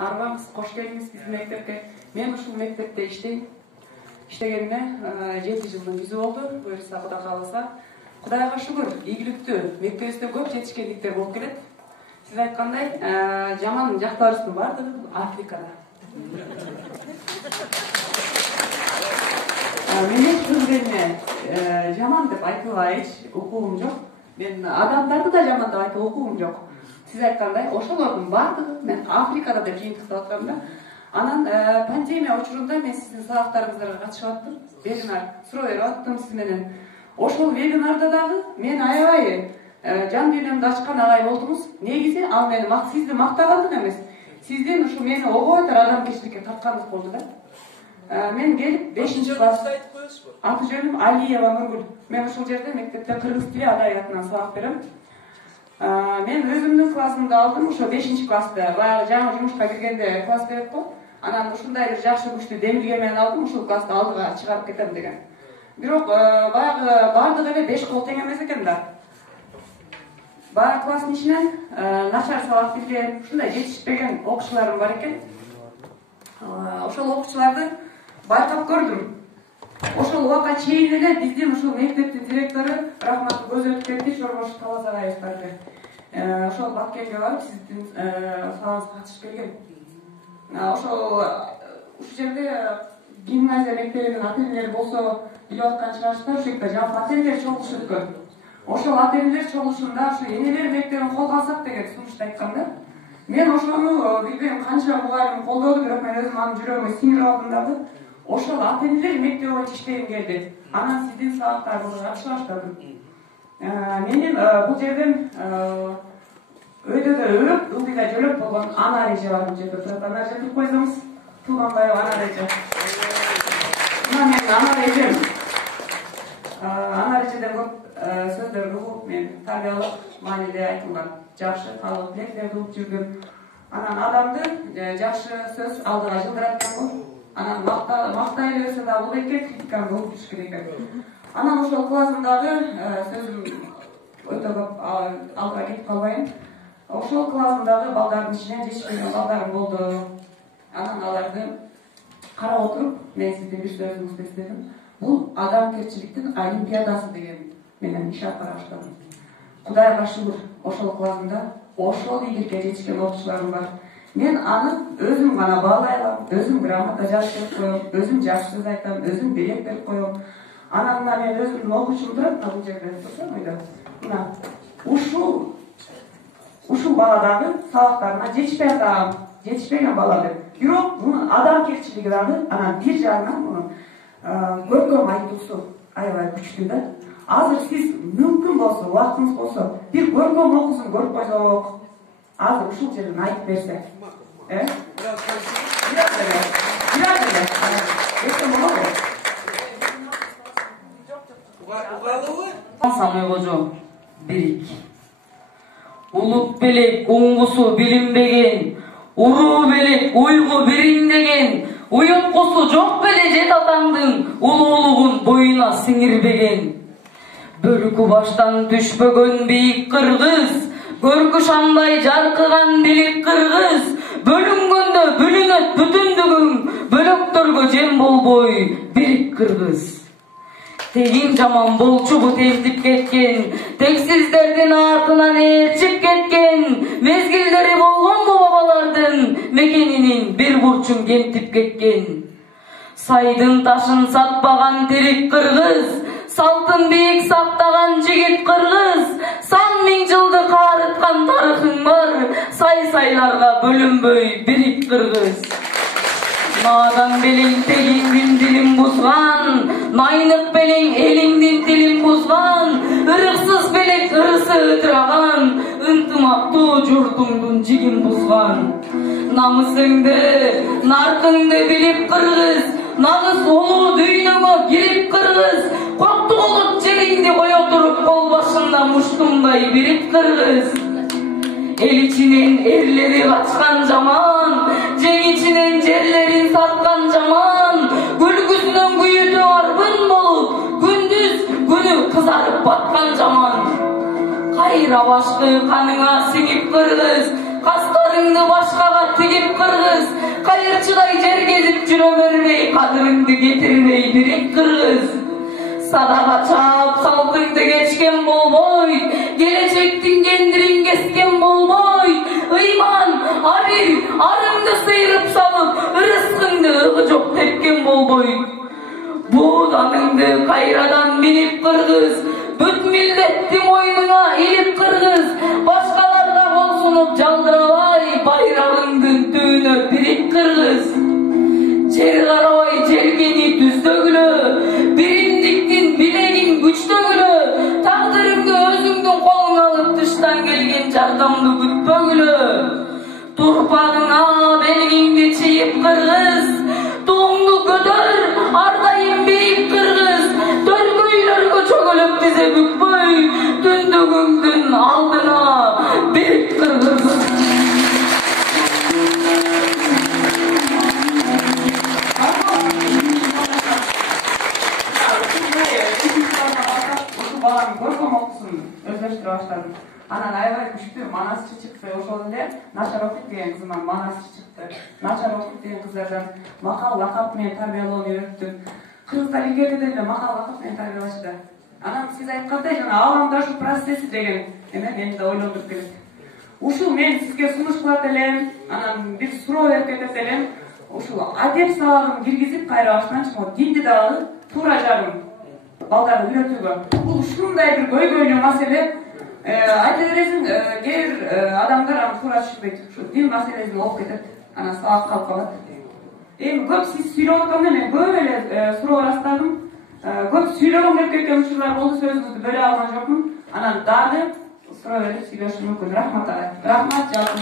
Арыбаңыз, кош келиңиз биздин мектепке. Мен ушул мектепте иштейм. Иштегениме 7 жылдын жүзү болду. Буюрса Кудай кааласа. Кудайга шүгүр, ийгиликтүү мектебибизде көп жетишкендиктер болуп келет. Сиз айткандай, жаман жактарыбыздын баардыгы Африкада. Мен эч жаман деп айтууга эч укугум жок. Мен адамдарды да жаман деп айтууга укугум жок. Сиз айткандай, ошолордун баардыгы мен Африкада деп жыйынтыктап аткам да. Анан пандемия учурунда мен сиздин сабактарыңыздарга катышып аттым. Вебинар суроо берип аттым сиз менен. Ошол вебинарда дагы мен аябай жан дүйнөмдү ачкан агай болдуңуз. Негизи ал мени сизди мактагандык эмес. Сиздин ушу мени оготор адамгерчиликке тарткандык болду да. Мен келип 5-класс аты жөнүм Алиева Нургүл. Мен ушул жерде мектепте кыргыз тили адабиятынан сабак берем. Мен өзүмдүн классымды алдым, ошо 5-класста баягы жаңы жумушка киргенде класс берет го. Анан ушундай бир жакшы күчтүү демилге менен алдым, ушул классты алдыга чыгарып кетем деген. Бирок баягы баардыгы эле 5 кол тең эмес экен да. Баягы класстын ичинен начар сабак билген, ушундай жетишпеген окуучуларым бар экен. Ошол окуучуларды байкап көрдүм. Ошол убакка чейин эле биздин ушул мектептин директору рахматы көз өтүп кетти, Шормош Талас агайыбыз бар экен. Ошол Баткенге барып сиздин сабагыңызга катышып келген. Ошол ушул жерде гимназия мектебинин ата-энелери болсо билип аткан чыгарсыздар, ушул жерде жалпы ата-энелер чогулушу өткөн. Ошол ата-энелер чогулушунда ушу энелер мектебин колго алсак деген сунушту айткан да. Мен ошону билбейм канча мугалим колдоду, бирок мен өзүм анын жүрөгүмө сиңирип алдым дагы. Ошол ата-энелер мектеби боюнча иштегим келди. Анан сиздин сабактарыңызга катыша баштадым. Менин бул жерден өйдө да өрөп, ылдыйда жөлөп болгон ана эже бар бул жерде турат. Ана эже туруп койсоңуз, Туулганбаева ана эже. Мына менин ана эжем. Ана эжеден көп сөздөрдү угуп, мен тарбиялык мааниде айтылган жакшы калык тилектерди угуп жүргөм. Анан адамды жакшы сөз алдыга жылдырат экен го. Анан мактай элебесе да бул экен критиканы угуп жүрүш керек экен. Анан ошол классымдагы сөзүм өтө көп алдыга кетип калбайын. Ошол классымдагы балдардын ичинен жетишпеген балдарым болду. Анан аларды карап отуруп, мен сиздин бир сөзүңүздү эстедим. Бул адамгерчиликтин олимпиадасы деген менен иш алып бара баштадым. Кудайга шүгүр, ошол классымда ошол ийгиликке жетишкен окуучуларым бар. Мен аны өзүм гана баалай алам, өзүм грамота жазып коем, өзүм жакшы сөз айтам, өзүм белек берип коем. Анан мен өзүмдүн окуучум турат, бул жерде турсам ойда. Мына ушул бала дагы сабактарына жетишпей атам, жетишпеген бала деп. Бирок мунун адамгерчилиги дагы анан бир жагынан мунун көркөм айтуусу аябай күчтүү да. Азыр сиз мүмкүн болсо, убактыңыз болсо, бир көркөм окуусун көрүп койсок, азыр ушул жерден айтып берсе. Самый кожо бирик. Улут белек уңгусу билинбеген, уруу белек уйгу бириңдеген, уюткусу жок беле жет атаңдын улуулугун боюна сиңирбеген. Бөлүкү баштан түшпөгөн бийик кыргыз, көркү шамдай жаркыган билик кыргыз, бөлүнгөндө бүлүнөт бүтүндүгүң, бөлөктөргө жем болбой бирик кыргыз. Тегин жаман болчубу тентип кеткен, тексиздердин артынан ээрчип кеткен, мезгилдери болгонбу бабалардын мекенинин бир бурчун кемтип кеткен. Сайдын ташын сатпаган тирик кыргыз, салтын бийик сактаган жигит кыргыз, сан миң жылды каарыткан тарыхың бар, сай-сайларга бөлүнбөй бирик кыргыз. Надан белең тегиңдин дилин бузган, найнык белең элиңдин тилин бузган, ырыксыз белек ырысы ытыраган, ынтымактуу журтуңдун жигин бузган. Намысыңды, наркыңды билип кыргыз, нагыз улуу дүйнөңө кирип кыргыз, коктугулуп жериңди кое туруп кол башында муштумдай бирип кыргыз. Эл ичинен эрлери качкан жаман, жең ичинен жерлерин саткан жаман, күлгүсүнөн күйүтү арбын болуп, күндүз күнү кызарып баткан жаман. Кайра башкы каныңа сиңип кыргыз, Kastanыңды başkaga tigip kırgız, kayırçıday jer gezip jüre bermey, kadırыңды getirmey birik kırgız. Sadaga çap saltыңды geçken bolboy, gelecektin kendirin kesken bolboy, ıyman, abir, arыңды sıyırıp salıp, rızkыңды ıgı jok tepken bolboy. Buğdanыңды kayradan binip kırgız, büt milletti moynuna ilip kırgız, başkalarga kol sunup jaldırabay, bayrağыңдын tüğüne birik kırgız. Jer karabay jelgeni düzdөгүlө, birimdiktin bilegin güçtөгүlö, taqdırыңды özüңdүn koluna alıp dıştan gelgen jardamды kütpөгүlö. Turpağına belgingdi çiğip kırgız, tuğumdu götür, ardayım beyip kırgız, dölgöylörgö çögölüp bize bükpöy, dündügüңdün aldına birik kırgız. Balam görkөm окуsun өздөштүрө баштадым. Анан аябай күчтүү манасчы чыкты. Ошол эле начар окуйт деген кызыман манасчы чыкты. Начар окуйт деген кыздардан макал лакап менен тарбиялоону үйрөттүм. Кыргыздар илгери деле макал лакап менен тарбиялашты. Анан сиз айткандай жана аламдашу процесси деген эме мени да ойлондуруп келет. Ушул мен сизге сунуш кылат элем, анан бир суроо берип кетет элем. Ушул адеп сабагын киргизип кайра баштан чыгып динди дагы туура жагын балдарды үйрөтүүгө. Бул ушундай бир көйгөйлүү маселе. Айта бересиң, кээ бир адамдар аны туура түшүнбөйт. Ушу дин маселесин алып кетет, анан сабак калып калат. Эми көп сиз сүйлөп атканда мен көп эле суроо ырастадым. Көп сүйлөгөм келип кеткен учурлар болду, сөзүңүздү бөлө алган жокмун. Анан дагы суроо берип сүйлөшүм мүмкүн. Рахмат ага. Рахмат, жалпы